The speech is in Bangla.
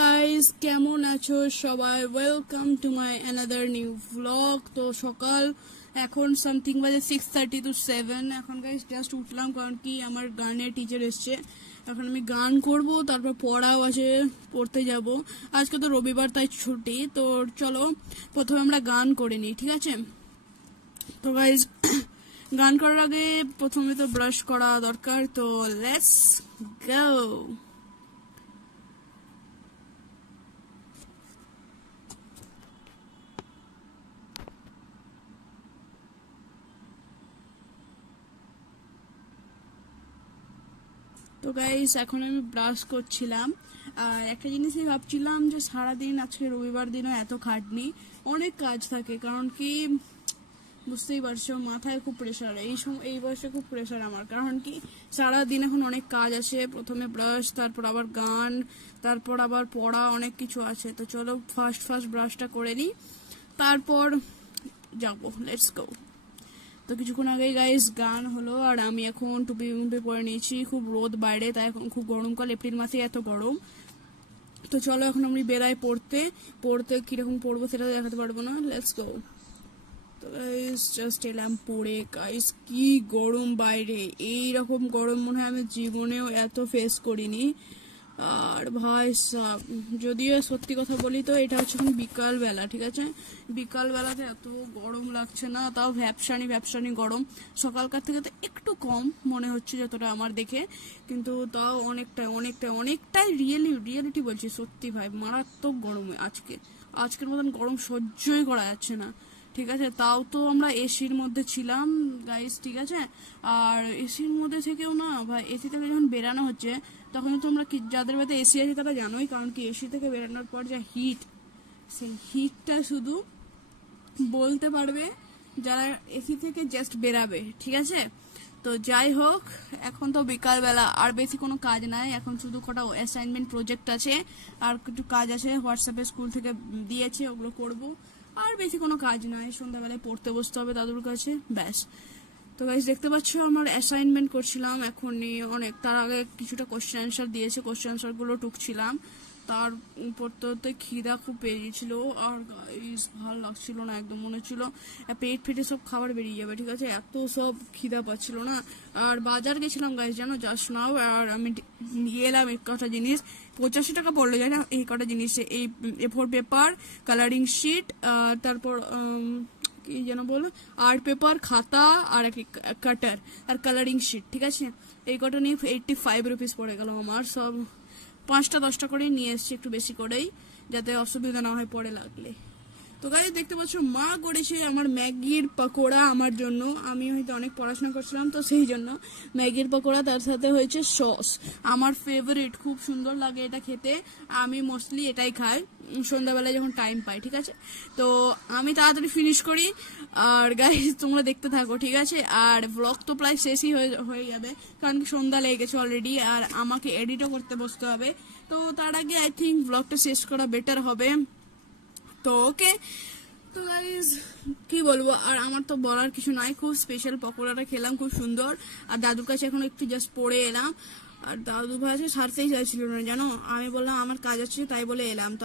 গাইস, কেমন আছো সবাই? Welcome to my another new vlog. তো সকাল এখন সামথিং বাজে 6:30 to 7। এখন গাইস জাস্ট উঠলাম, কারণ কি আমার গানের টিচার এসছে। এখন আমি গান করব, তারপর পড়াও আছে, পড়তে যাব। আজকে তো রবিবার, তাই ছুটি। তো চলো প্রথমে আমরা গান করে নিই, ঠিক আছে? তো গাইস গান করার আগে প্রথমে তো ব্রাশ করা দরকার। তো লেটস গো। তো গাইস এখন আমি ব্রাশ করছিলাম, আর একটা জিনিসই ভাবছিলাম যে সারাদিন, আজকে রবিবার দিনও এত খাটনি, অনেক কাজ থাকে। কারণ কি বুঝতেই পারছো, মাথায় খুব প্রেশার এই বয়সে খুব প্রেশার আমার। কারণ কি সারাদিন এখন অনেক কাজ আছে। প্রথমে ব্রাশ, তারপর আবার গান, তারপর আবার পড়া, অনেক কিছু আছে। তো চলো ফার্স্ট ব্রাশটা করে নিই, তারপর যাবো। Let's go. তো কিছুক্ষণ আগেই গাইস গান হলো, আর আমি এখন টুপি পরে নিয়েছি। খুব রোদ বাইরে, তাই এখন খুব গরমকাল, এপ্রিল মাসে এত গরম। তো চলো এখন আমি বেরাই পড়তে কিরকম পড়বো সেটা দেখাতে পারবো না। Let's go. তো গাইস জাস্ট এলাম পড়ে। গাইস কি গরম বাইরে, এইরকম গরম মনে হয় আমি জীবনেও এত ফেস করিনি। আর ভাই সাব, যদিও সত্যি কথা বলি তো এটা হচ্ছে বিকাল বেলা, ঠিক আছে? বিকাল বেলাতে এত গরম লাগছে না, তাও ভ্যাপসানি গরম। সকালকার থেকে তো একটু কম মনে হচ্ছে যতটা আমার দেখে, কিন্তু তাও অনেকটাই রিয়েলিটি বলছি, সত্যি ভাই মারাত্মক গরম আজকের মতন গরম সহ্যই করা যাচ্ছে না, ঠিক আছে? তাও তো আমরা এসির মধ্যে ছিলাম গাইস, ঠিক আছে? আর এসির মধ্যে থেকেও না ভাই, এসি থেকে যখন বেরানো হচ্ছে তখন তোমরা যাদের বাড়িতে এসি আছে তারা জানোই। কারণ কি এসি থেকে বেরানোর পর যা হিট, সেই হিটটা শুধু বলতে পারবে যারা এসি থেকে জাস্ট বেরাবে, ঠিক আছে? তো যাই হোক, এখন তো বিকালবেলা, আর বেশি কোনো কাজ নাই। এখন শুধু কটা অ্যাসাইনমেন্ট প্রজেক্ট আছে, আর একটু কাজ আছে হোয়াটসঅ্যাপে স্কুল থেকে দিয়েছে, ওগুলো করব। আর বেশি কোনো কাজ নাই, সন্ধ্যাবেলায় পড়তে বসতে হবে দাদুর কাছে, ব্যাস। তো গাইস দেখতে পাচ্ছ আমার অ্যাসাইনমেন্ট করছিলাম এখনই, তার আগে কিছুটা কোশ্চেন অ্যান্সার দিয়েছে, কোশ্চেন অ্যান্সার গুলো টুকছিলাম। তার পড়তে খিদা খুব পেয়ে গেছিল, আর গাইস ভালো লাগছিল না একদম, মনে হচ্ছিল পেট ফেটে সব খাবার বেরিয়ে যাবে, ঠিক আছে? এত সব খিদা পাচ্ছিল না। আর বাজার গেছিলাম গাইস, জানো, জাস্ট নাও। আর আমি নিয়ে এলাম এক কটা জিনিস, 85 টাকা পড়লো, জানো, এই কটা জিনিস। এই A4 পেপার, কালারিং শিট, তারপর কি যেন বলো, আর্ট পেপার, খাতা, আর কাটার, আর কালারিং শিট, ঠিক আছে? এই কটা নিয়ে 85 রুপিস পড়ে গেল আমার। সব 5টা 10টা করে নিয়ে এসছি, একটু বেশি করেই, যাতে অসুবিধা না হয় পরে লাগলে। তো গাইস দেখতে পাচ্ছ মা করেছে আমার ম্যাগির পকোড়া আমার জন্য। আমি হয়তো অনেক পড়াশোনা করছিলাম, তো সেই জন্য ম্যাগির পকোড়া, তার সাথে হয়েছে সস, আমার ফেভারিট, খুব সুন্দর লাগে এটা খেতে। আমি মোস্টলি এটাই খাই সন্ধ্যাবেলায় যখন টাইম পাই, ঠিক আছে? তো আমি তাড়াতাড়ি ফিনিশ করি, আর গাইস তোমরা দেখতে থাকো, ঠিক আছে? আর ব্লগ তো প্রায় শেষই হয়ে যাবে, কারণ কি সন্ধ্যা লেগে গেছে অলরেডি, আর আমাকে এডিটও করতে বসতে হবে। তো তার আগে আই থিঙ্ক ব্লগটা শেষ করা বেটার হবে। তো ওকে। তো গাইস কি বলবো, আর আমার তো বলার কিছু নাই, খুব স্পেশাল পকোড়াটা খেলাম, খুব সুন্দর। আর দাদুর কাছে এখন একটু জাস্ট পড়ে এলাম, আর দাদু ভাই সারতেই চাইছিল না, জানো। আমি বললাম আমার কাজ আছে, তাই বলে এলাম। তো